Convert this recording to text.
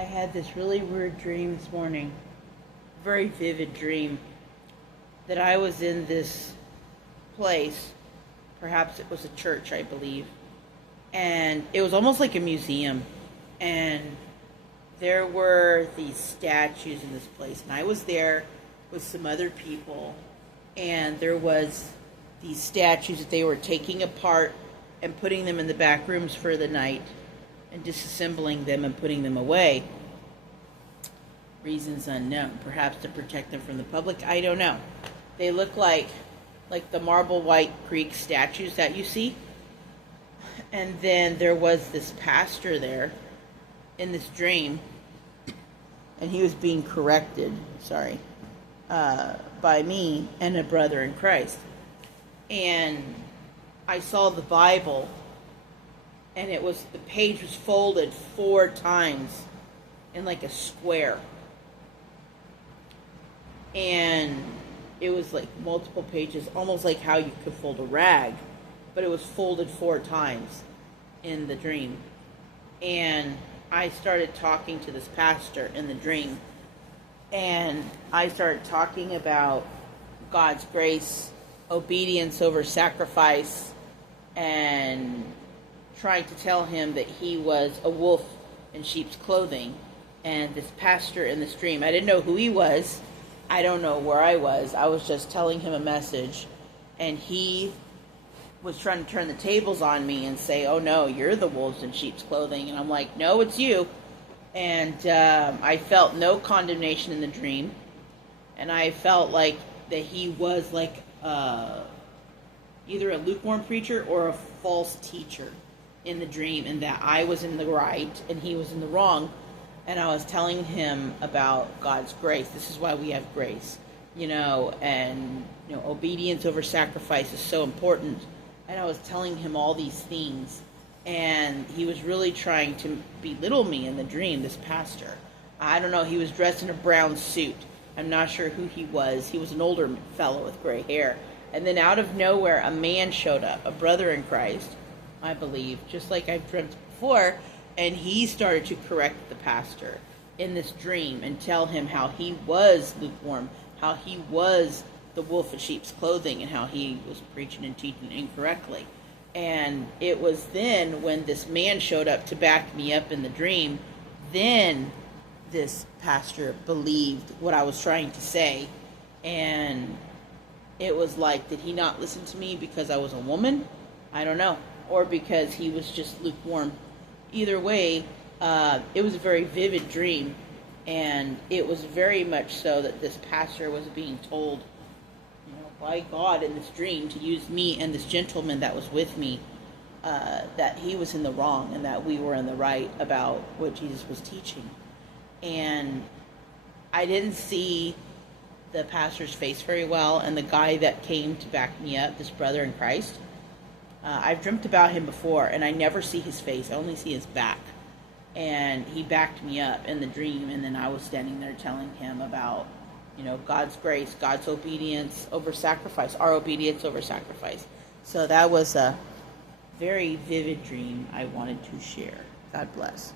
I had this really weird dream this morning, very vivid dream, that I was in this place, perhaps it was a church, I believe, and it was almost like a museum, and there were these statues in this place, and I was there with some other people, and there was these statues that they were taking apart and putting them in the back rooms for the night and disassembling them and putting them away. Reasons unknown. Perhaps to protect them from the public. I don't know. They look like the marble white Greek statues that you see. And then there was this pastor there in this dream, and he was being corrected, by me and a brother in Christ. And I saw the Bible, and the page was folded 4 times in like a square. And it was like multiple pages, almost like how you could fold a rag, but it was folded 4 times in the dream. And I started talking to this pastor in the dream, and I started talking about God's grace, obedience over sacrifice, and trying to tell him that he was a wolf in sheep's clothing. And this pastor in this dream, I didn't know who he was. I don't know where I was. I was just telling him a message, and he was trying to turn the tables on me and say, oh no, you're the wolves in sheep's clothing. And I'm like, no, it's you. And I felt no condemnation in the dream, and I felt like that he was like either a lukewarm preacher or a false teacher in the dream, and that I was in the right and he was in the wrong. And I was telling him about God's grace. This is why we have grace, and obedience over sacrifice is so important. And I was telling him all these things, and he was really trying to belittle me in the dream, this pastor. I don't know, he was dressed in a brown suit. I'm not sure who he was. He was an older fellow with gray hair. And then out of nowhere, a man showed up, a brother in Christ, I believe, just like I've dreamt before, and he started to correct the pastor in this dream and tell him how he was lukewarm, how he was the wolf in sheep's clothing, and how he was preaching and teaching incorrectly. And it was then when this man showed up to back me up in the dream, then this pastor believed what I was trying to say. And it was like, did he not listen to me because I was a woman? I don't know. Or because he was just lukewarm. Either way, it was a very vivid dream, and it was very much so that this pastor was being told, by God in this dream to use me and this gentleman that was with me, that he was in the wrong and that we were in the right about what Jesus was teaching. And I didn't see the pastor's face very well, and the guy that came to back me up, this brother in Christ, I've dreamt about him before, and I never see his face. I only see his back. And he backed me up in the dream, and then I was standing there telling him about, God's grace, God's obedience over sacrifice, our obedience over sacrifice. So that was a very vivid dream I wanted to share. God bless.